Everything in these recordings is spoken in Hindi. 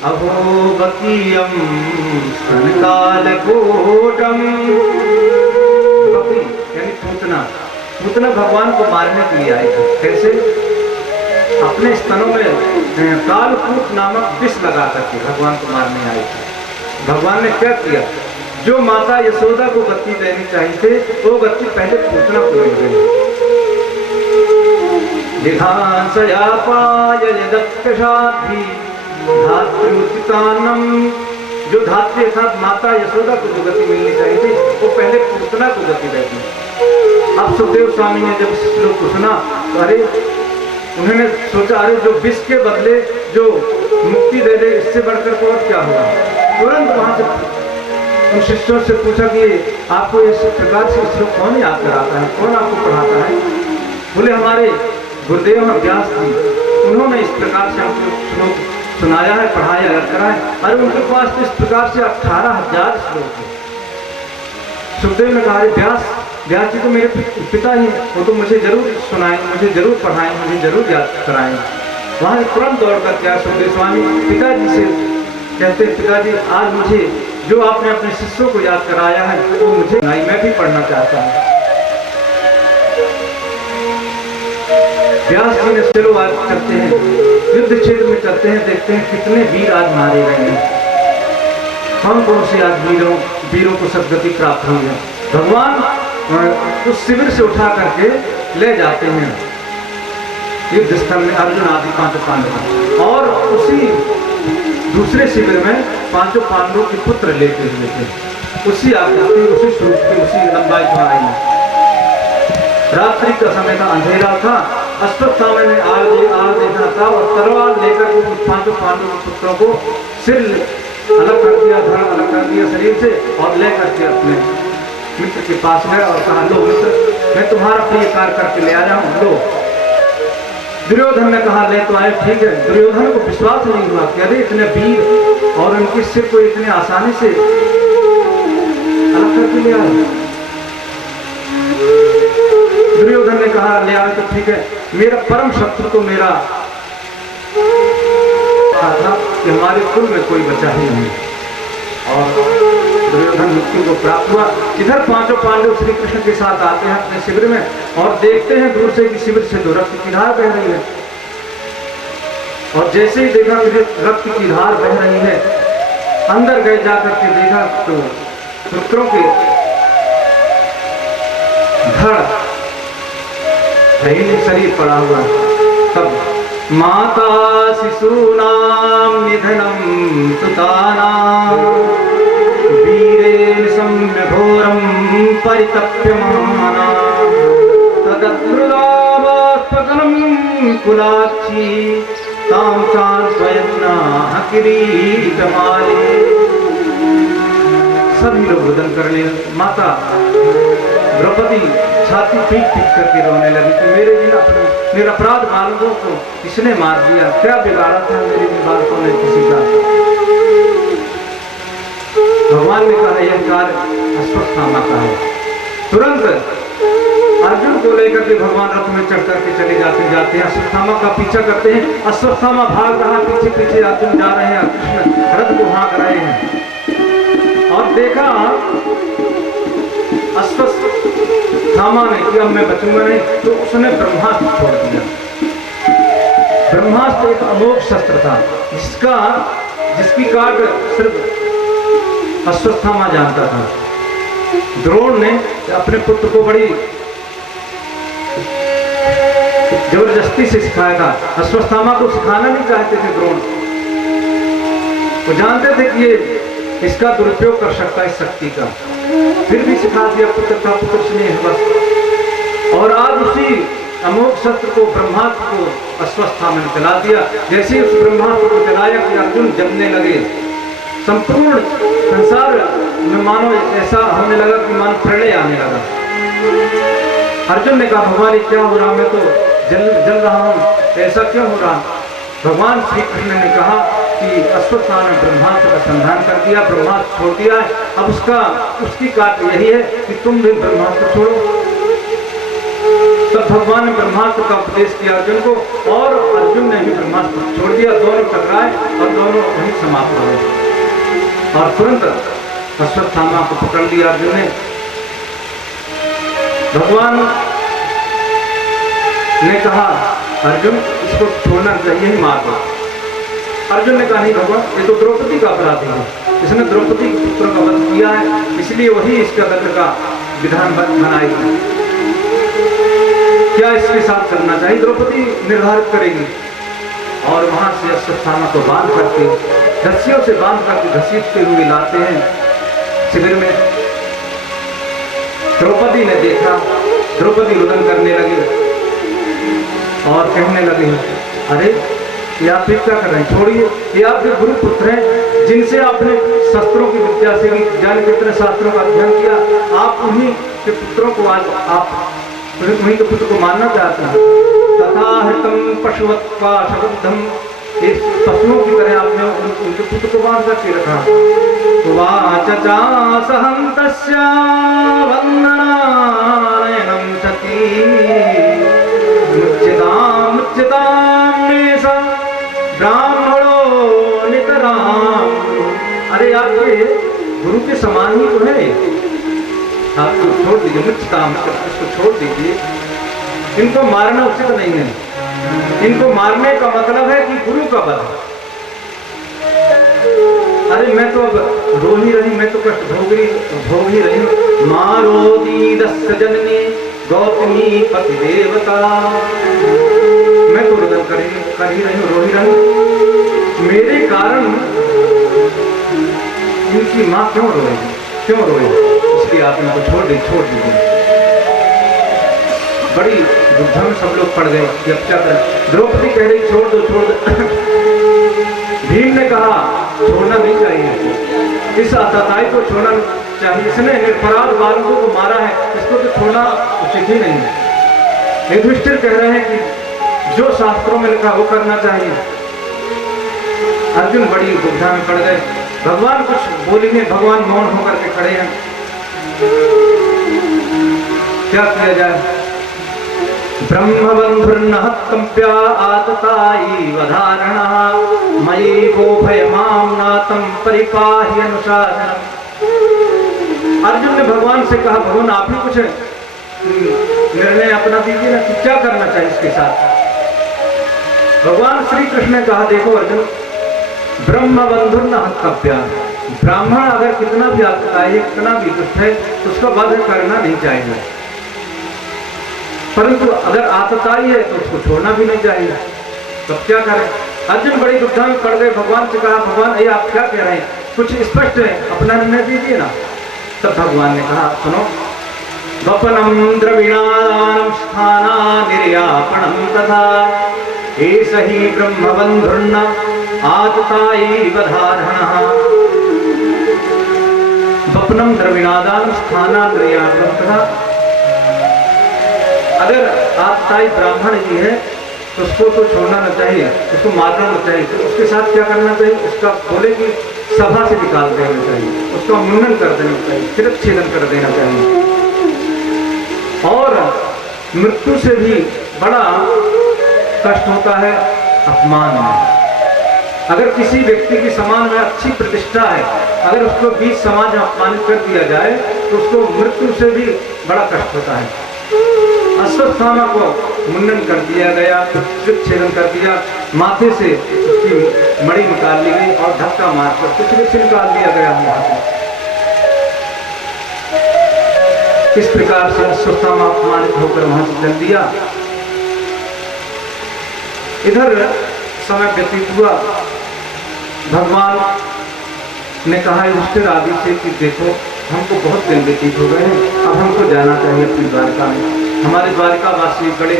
अहोबकीयम स्तनकालकोटम। बकरी यानी पूतना, पूतना भगवान को मारने के लिए आई थी। कैसे? अपने स्तनों में कालकूट नामक विष लगा करके भगवान को मारने आई थी। भगवान ने क्या किया? जो माता यशोदा को गति देनी चाहिए थे वो गति पहले पूतना को मिल गई। जो धात्री अर्थात माता यशोदा को जो गति मिलनी चाहिए थी वो पहले पूतना को गति दे दी। अब सुखदेव स्वामी ने जब इस श्लोक को सुना तो अरे उन्होंने सोचा अरे जो विष के बदले जो मुक्ति दे दे इससे बढ़कर को और क्या होगा। तुरंत वहां से उन शिष्यों से पूछा कि आपको इस प्रकार से श्लोक कौन याद कराता है, कौन आपको पढ़ाता है? बोले हमारे गुरुदेव व्यास जी, उन्होंने इस प्रकार से हमको श्लोक सुनाया है, पढ़ाया है, कराया। अरे उनके पास तो इस प्रकार से 18,000 श्लोक है। सुखदेव ने कहा व्यास जी तो मेरे पिता ही, वो तो मुझे जरूर सुनाएं, मुझे जरूर पढ़ाएं, मुझे जरूर याद कराएं। वहां तुरंत दौड़ कर क्या सुखदेव स्वामी पिताजी से कहते, पिताजी आज मुझे जो आपने अपने शिष्यों को याद कराया है वो मुझे नहीं, मैं भी पढ़ना चाहता हूँ। व्यास जी ने चलो आज चलते हैं, युद्ध क्षेत्र में चलते हैं, देखते हैं कितने वीर आज मारे गए हैं, कौन कौन से आज वीरों को सदगति प्राप्त हुई है। भगवान उस शिविर से उठा करके ले जाते हैं युद्ध स्थल में अर्जुन आदि पांचों पांडव, और उसी दूसरे शिविर में पांचों पांडवों के पुत्र लेते हुए थे, उसी आकृति, उसी स्वरूप की, उसी लंबाई चौड़ाई में। रात्रि का समय था, अंधेरा था। अश्वत्थामा ने आग देखा था और तलवार लेकर के पांचों पांडवों के पुत्रों को सिर अलग कर दिया, धड़ अलग कर दिया शरीर से, और लेकर के अपने मित्र के पास गए और कहा लो मित्र मैं तुम्हारा प्रिय कार्य करके ले आया हूँ, लो। दुर्योधन ने कहा ले तो आए, ठीक है। दुर्योधन को विश्वास नहीं हुआ कि अरे इतने वीर और उनके सिर को इतने आसानी से अलग करके ले आए। दुर्योधन ने कहा ले आए तो ठीक है। मेरा परम शत्रु तो मेरा था कि हमारे कुल में कोई बचा ही नहीं, और दुर्योधन मृत्यु को प्राप्त हुआ। इधर पांचों पांडव श्री कृष्ण के साथ आते हैं अपने शिविर में और देखते हैं दूर से कि शिविर से दो रक्त की धार बह रही है, और जैसे ही देखा कि रक्त की धार बह रही है, अंदर गए जाकर के देखा तो पुत्रों के धड़ शरीर पड़ा हुआ। तब माता शिशूनाम निधनम सुतानाम वीरेण सम्य घोरम परितप्यमाना तदत्रुदावास्पदनं कुलाक्षी तां सांत्वयन्नाह किरीटमाली। सभी लोग रुदन करने, माता द्रौपदी छाती पीट पीट करके रोने लगी कि मेरे निरपराध बालकों को किसने मार दिया, क्या बिगाड़ा था मेरे बालकों ने किसी का। भगवान ने कहा यह कार्य अश्वत्थामा का है। तुरंत अर्जुन को लेकर के भगवान रथ में चढ़ करके चले जाते हैं, अश्वत्थामा का पीछा करते हैं। अश्वत्थामा भाग रहा, पीछे पीछे अर्जुन जा रहे हैं, कृष्ण रथ को हाँक रहे हैं। और देखा अश्वत्थामा ने कि अब मैं बचूंगा नहीं, तो उसने ब्रह्मास्त्र छोड़ दिया। ब्रह्मास्त्र एक अमोघ शस्त्र था जिसकी काट सिर्फ अश्वत्थामा जानता था। द्रोण ने अपने पुत्र को बड़ी जबरदस्ती से सिखाया था। अश्वत्थामा को सिखाना नहीं चाहते थे द्रोण, वो जानते थे कि ये इसका दुरुपयोग कर सकता है शक्ति का, फिर भी सिखा दिया पुत्र का पुत्र स्नेह बस। और आज उसी अमोघ शस्त्र को, ब्रह्मास्त्र को अश्वत्थामा ने चला दिया। जैसे उस ब्रह्मास्त्र को चलाया कि अर्जुन जमने लगे, संपूर्ण संसार में मानो ऐसा होने लगा कि मानो प्रलय आने लगा। अर्जुन ने कहा भगवान ये क्या हो रहा, मैं तो जल रहा हूँ, ऐसा क्यों हो रहा। भगवान श्री कृष्ण ने कहा कि अश्वत्थामा ने ब्रह्मास्त्र का संधान कर दिया, ब्रह्मास्त्र छोड़ दिया है। अब उसकी काट यही है कि तुम भी ब्रह्मास्त्र छोड़ो। तब भगवान ने ब्रह्मास्त्र का उपदेश किया अर्जुन को, और अर्जुन ने भी ब्रह्मास्त्र छोड़ दिया। दोनों टकराए और दोनों वहीं समाप्त हो गए। और तुरंत अश्वत्थामा को पकड़ लिया अर्जुन ने। भगवान ने कहा, अर्जुन इसको छोड़ना चाहिए, ही मार दो। अर्जुन ने कहा, नहीं भगवान, ये तो द्रौपदी का अपराधी है, इसने द्रौपदी के पुत्र का वध किया है, इसलिए वही इसका दंड का विधान बनाएगी। क्या इसके साथ करना चाहिए, द्रौपदी निर्धारित करेगी। और वहां से अश्वत्थामा को बांध करके, रस्सियों से बांध करके घसीटते हुए लाते हैं शिविर में। द्रौपदी ने देखा, द्रौपदी रुदन करने लगी और कहने लगी, अरे ये आप क्या कर रहे हैं, छोड़िए, ये आपके गुरु पुत्र हैं, जिनसे आपने शस्त्रों की विद्या से जान के इतने शास्त्रों का अध्ययन किया, आप उन्हीं के पुत्रों को आज आप उन्हीं के पुत्र को मानना चाहते हैं। तथा हृतम पशुवत पाशबद्धम, एक पशुओं की तरह आपने उनके पुत्र को बांध करके रखा। वाचचा सहन्तस्य वन्दनानयनं सती मुच्यतां मे स ब्राह्मणो नितराम। अरे आपके गुरु के समान ही तो है, आपको छोड़ दीजिए, मुच्यताम इसको छोड़ दीजिए, इनको मारना उचित नहीं है। इनको मारने का मतलब है कि गुरु का वध। अरे मैं तो अब रो ही रही, मैं तो कष्ट भोग ही रही। मारो दीदस्य जननी गौतमी पति देवता, मैं तो रुदन कर ही रही हूँ, रो ही रही। मेरे कारण इनकी माँ क्यों रोएगी, क्यों रोएगी, इसलिए आप इनको छोड़ दीजिए। बड़ी दुविधा में सब लोग पड़ गए कि अब क्या करें। द्रौपदी कह रही, छोड़ दो। भीम ने कहा, छोड़ना नहीं चाहिए, इस आतताई को छोड़ना चाहिए, इसने निरपराध बालकों को मारा है, इसको तो छोड़ना उचित ही नहीं है। युधिष्ठिर कह रहे हैं कि जो शास्त्रों में लिखा वो करना चाहिए। अर्जुन बड़ी दुविधा में पड़ गए। भगवान कुछ बोली नहीं, भगवान मौन होकर के खड़े हैं। क्या किया जाए। ब्रह्मबंधुर्नहत्कंप्या आतताई वधारणः मयि को भयमां नातं परिपाहि अनुशासनम्। अर्जुन ने भगवान से कहा, भगवान आप ही कुछ निर्णय अपना दीजिए ना कि क्या करना चाहिए इसके साथ। भगवान श्री कृष्ण ने कहा, देखो अर्जुन, ब्रह्मबंधुर्नहत्कंप्या, ब्राह्मण अगर कितना भी आतताई, कितना भी दुष्ट है, उसका वध करना नहीं चाहिए, परंतु अगर आतताई है तो उसको छोड़ना भी नहीं चाहिए। तब क्या करें। अर्जुन बड़ी दुविधा में पड़ गए। भगवान से कहा, भगवान ये आप क्या कह रहे हैं, कुछ स्पष्ट है, अपना निर्णय दीजिए ना। तब भगवान ने कहा, सुनो, वपनम द्रविणादानं स्थाना निर्यापणं तथा एष हि ब्रह्मबंधुर्न आतताई वधारणः। वपनम द्रविणादानं स्थाना निर्यापणं तथा, अगर आतताई ब्राह्मण जी है तो उसको तो छोड़ना न चाहिए, उसको मारना न चाहिए। तो उसके साथ क्या करना चाहिए, उसका बोले कि सभा से निकाल देना चाहिए, उसका मुंडन कर देना चाहिए, शिरच्छेदन कर देना चाहिए। और मृत्यु से भी बड़ा कष्ट होता है अपमान में। अगर किसी व्यक्ति की समाज में अच्छी प्रतिष्ठा है, अगर उसको बीच समाज में अपमानित कर दिया जाए तो उसको मृत्यु से भी बड़ा कष्ट होता है। अश्वत्थामा को मुंडन कर दिया गया, शिरच्छेदन कर दिया, माथे से उसकी मणि निकाल ली गई और धक्का मारकर कुछ से निकाल दिया गया वहां से। इस प्रकार से अश्वत्थामा अपमानित होकर वहां से चल दिया। इधर समय व्यतीत हुआ। भगवान ने कहा युधिष्ठिर आदि से कि देखो, हमको बहुत दिन व्यतीत हो गए हैं, अब हमको जाना चाहिए अपनी द्वारका में। हमारे द्वारिका वासी बड़े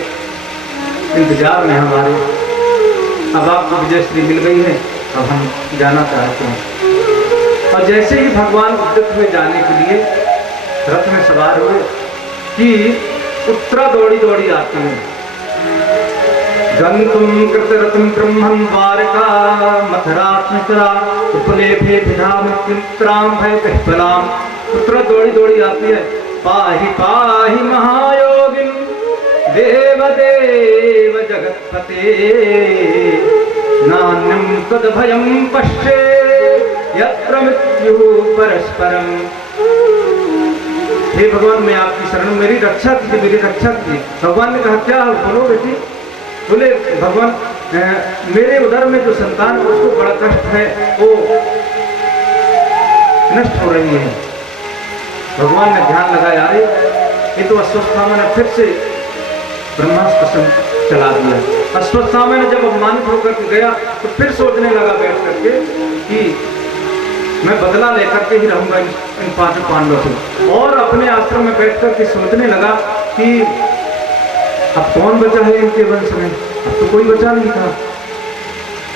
इंतजार में हमारे, अब आपको विजयश्री मिल गई है, अब हम जाना चाहते हैं। और जैसे ही भगवान उद्यत हुए जाने के लिए रथ में सवार हुए कि उत्तरा दौड़ी आती है। गंतुम कृतरतम ब्रह्मं द्वारका मथरात्मकरा उपलेभे विधाम भय कहपलाम। उत्तरा दौड़ी आती है, पाहि पाहि महायोगिन देवदेव जगत्पते नान्यं तद्भयं पश्ये यत्र मृत्युः परस्परम। हे भगवान मैं आपकी शरण, मेरी रक्षा कीजिए, मेरी रक्षा कीजिए। भगवान ने कहा क्या बोलो बेटी? बोले भगवान मेरे उदर में जो संतान उसको बड़ा कष्ट है, वो नष्ट हो रही है। भगवान ने ध्यान लगाया, अरे ये तो अश्वत्थामा ने फिर से ब्रह्मास्त्र चला दिया। अश्वत्थामा ने जब अपमानित होकर के गया तो फिर सोचने लगा बैठ करके कि मैं बदला लेकर के ही रहूंगा इन पांचों पांडवों से। और अपने आश्रम में बैठ करके सोचने लगा कि अब कौन बचा है इनके वंश में, अब तो कोई बचा नहीं था।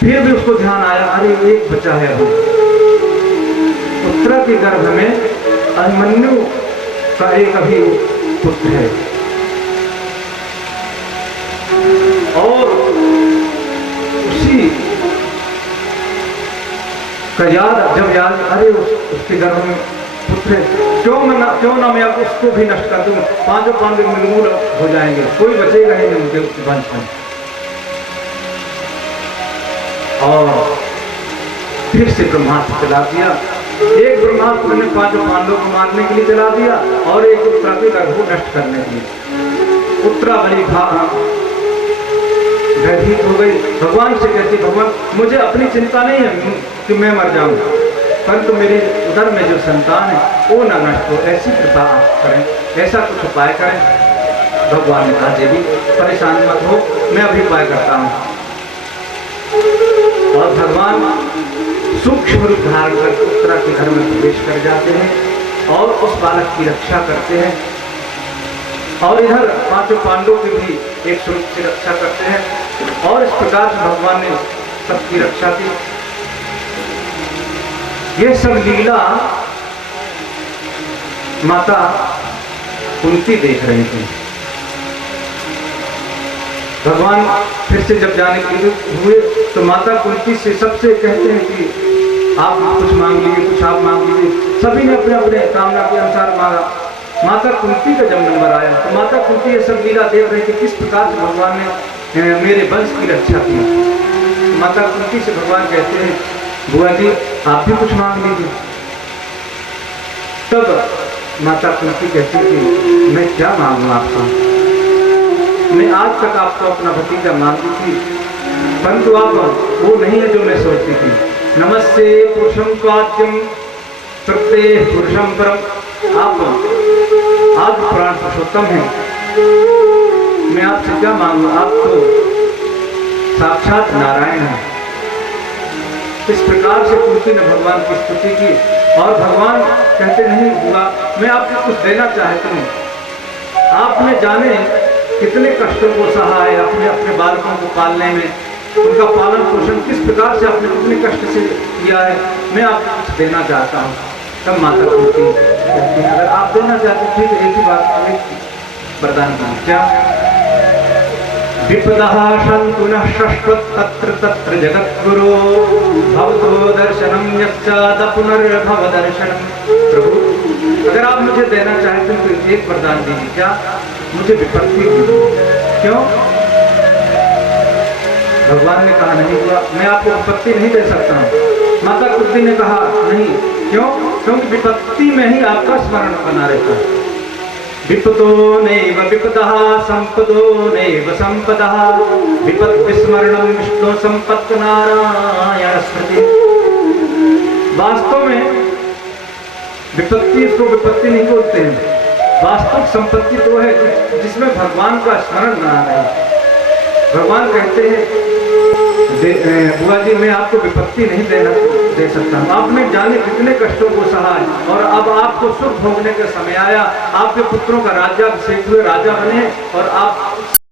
फिर भी उसको ध्यान आया, अरे एक बचा है अभी, उत्तरा के गर्भ में अभिमन्यु का एक अभी पुत्र है। और उसी का याद जब याद, अरे उसके गर्भ में पुत्र है, क्यों ना मैं अब उसको भी नष्ट कर दूं, पांचों पांडव निर्मूल हो जाएंगे, कोई बचेगा ही नहीं उनके वंश में। और फिर से ब्रह्मास्त्र चला दिया। एक ब्रह्मास्त्र ने पांचों पांडवों को मारने के लिए चला दिया और एक उत्तरा के गर्भ को नष्ट करने के लिए। उत्तरा बड़ी भयभीत हो गई, भगवान से कहती, भगवान मुझे अपनी चिंता नहीं है कि मैं मर जाऊं, परंतु मेरे उदर में जो संतान है वो ना नष्ट हो, ऐसी कृपा आप करें, ऐसा कुछ उपाय करें। भगवान ने कहा देवी परेशान मत हो, मैं अभी उपाय करता हूं। और भगवान सूक्ष्म रूप धारण कर उत्तरा के घर में प्रवेश कर जाते हैं और उस बालक की रक्षा करते हैं। और इधर पांचों पांडवों की भी एक स्वरूप से रक्षा करते हैं। और इस प्रकार से भगवान ने सबकी रक्षा की। ये सब लीला माता कुंती देख रही थी। भगवान फिर से जब जाने के लिए हुए तो माता कुंती से सबसे कहते हैं कि आप कुछ मांग लीजिए, कुछ आप मांग लीजिए। सभी ने अपने अपने कामना के अनुसार मांगा। माता कुंती का जब नंबर आया तो माता कुंती ये सब लीला देख रही थी, किस प्रकार से भगवान ने मेरे वंश की रक्षा की। तो माता कुंती से भगवान कहते हैं बुआ जी आप भी कुछ मांग लीजिए। तब माता कुंती कहती थी मैं क्या मांगू आपसे, मैं आज तक आपको अपना भतीजा मांगती थी, परंतु आप वो नहीं है जो मैं सोचती थी। नमस्ते पुरुषम पाद्यम प्रत्यय पुरुषम परम। आप आज प्राण पुरुषोत्तम है, मैं आपसे क्या मांगू, आप तो साक्षात नारायण हैं। इस प्रकार से कुंती ने भगवान की स्तुति की। और भगवान कहते नहीं हुआ मैं आपको कुछ देना चाहता हूँ, आपने जाने कितने कष्टों को सहा है अपने अपने बालकों को पालने में, उनका पालन पोषण किस प्रकार से आपने कितने कष्ट से किया है, मैं आपको कुछ देना चाहता हूँ। तब माता कुंती कहती है अगर आप देना चाहते ठीक है, एक ही बात वरदान का क्या विपदः सन्तु नः शश्वत् तत्र तत्र जगद्गुरो भवतो दर्शनं यच्चाद पुनर्भव दर्शनम्। प्रभु अगर आप मुझे देना चाहते हैं तो एक वरदान दीजिए, क्या मुझे विपत्ति दीजिए। क्यों? भगवान ने कहा नहीं हुआ, मैं आपको विपत्ति नहीं दे सकता हूँ। माता कुंती ने कहा नहीं, क्यों? क्योंकि विपत्ति में ही आपका स्मरण बना रहता है। विपतो नैव विपदः संपदो नैव संपदः विपत्तिस्मरणं विष्णु संपत् नारायण स्मृति। वास्तव में विपत्ति इसको विपत्ति नहीं बोलते हैं, वास्तविक संपत्ति तो है जिसमें भगवान का स्मरण बना रहे। भगवान कहते हैं बुआ जी मैं आपको विपत्ति नहीं दे सकता हूँ, आपने जाने कितने कष्टों को सहा और अब आपको सुख भोगने का समय आया, आपके पुत्रों का राज्याभिषेक हुए, राजा बने और आप